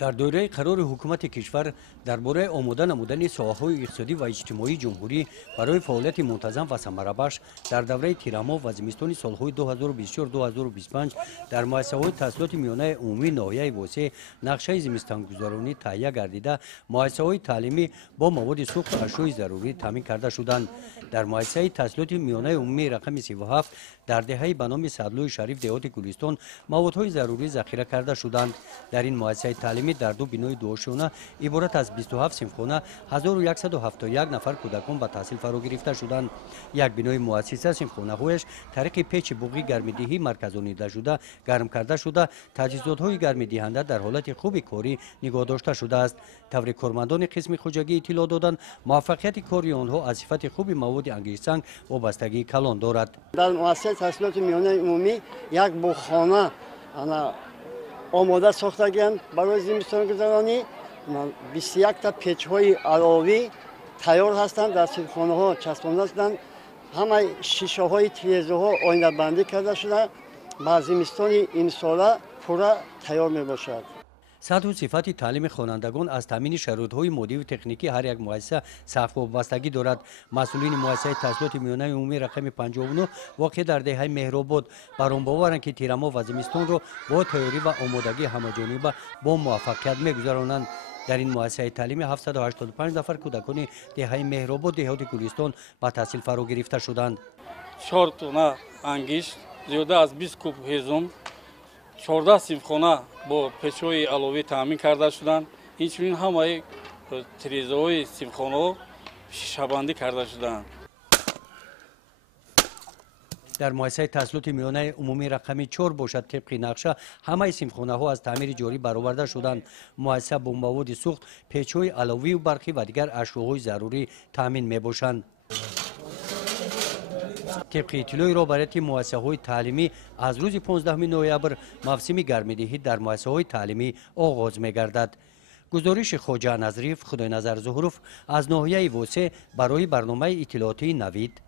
در دوره قرار حکومت کشور درباره آماده نمودن ساحه‌های اقتصادی و اجتماعی جمهوری برای فعالیت منتظم و ثمربخش در دوره تیرما و زمستان سالهای 2024-2025 در مؤسسه‌های تحصیلات میانه عمومی ناحیه واسه نقشه زمستانگذرانی تهیه گردیده مؤسسه‌های تعلیمی با مواد سوخت و اشیاء ضروری تامین کرده شدند. در مؤسسه تحصیلات میانه عمومی رقم 37 در دهه به نام سدلوی شریف دهات گلستان موادهای ضروری ذخیره کرده شدند. در این مؤسسه تعلیمی در دو بینای دوشونه عبارت از 27 صنفخانه 1171 نفر کودکان به تحصیل فرا گرفته شدند. یک بینای مؤسسه صنفخانه‌هایش طریق پیچ بوغی گرم‌دهی مرکزانیده شده گرم کرده شده تجهیزات‌های گرم‌دهنده در حالت خوب کاری نگاه داشته شده است. طور کارمندان قسم خوجگی اطلاع دادند موفقیت کاری آنها از صفت خوب مواد انگیزسنگ وابستگی کلان دارد. در مؤسسه تحصیلات میانه عمومی یک بوخانه آماده ساخته گردند برای زمستانگذرانی 21 تا پیچ‌های علاوی تیار هستند در صنفخانه‌ها چسبانده شدند. همه شیشه‌های تیره‌ها آینه بندی کرده شده با زمستان این ساله پورا تیار میباشد. سطح و صفت تعلیم خوانندگان از تامین شرایط‌های مادی و تکنیکی هر یک مؤسسه سخت وابستگی دارد. مسئولین مؤسسه تحصیلات میانه عمومی رقم 59 واقع در دهه مهرآباد بر آن باورند که تیرما و زمستان را با تیاری و آمادگی همه‌جانبه با موفقیت می‌گذرانند. در این مؤسسه تعلیمی 785 نفر کودکان دهه مهرآباد دهات گلستان به تحصیل فرا گرفته شدند. 4 تonna انگشت زیاده از 20 کوب هیزم 14 صنفخانه با پیچ‌های علاوه تامین کرده شدند. اینچنین همه تریزه‌های صنفخانه شیشه‌بندی کرده شدند. در مؤسسه تحصیلات میانه عمومی رقم 4 باشد طبق نقشه همه صنفخانه‌ها از تعمیر جاری برآورده شدند. مؤسسه با مواد سوخت پیچ‌های علاوه و برقی و دیگر اشیاءهای ضروری تامین میباشند. طبق اطلاع رهبریت مؤسسه‌های تعلیمی از روز 15 نوامبر موسم گرم‌دهی در مؤسسه‌های تعلیمی آغاز می‌گردد. گزارش خواجه نظریف خدای نظر ظهروف از ناحیه واسه برای برنامه اطلاعاتی نوید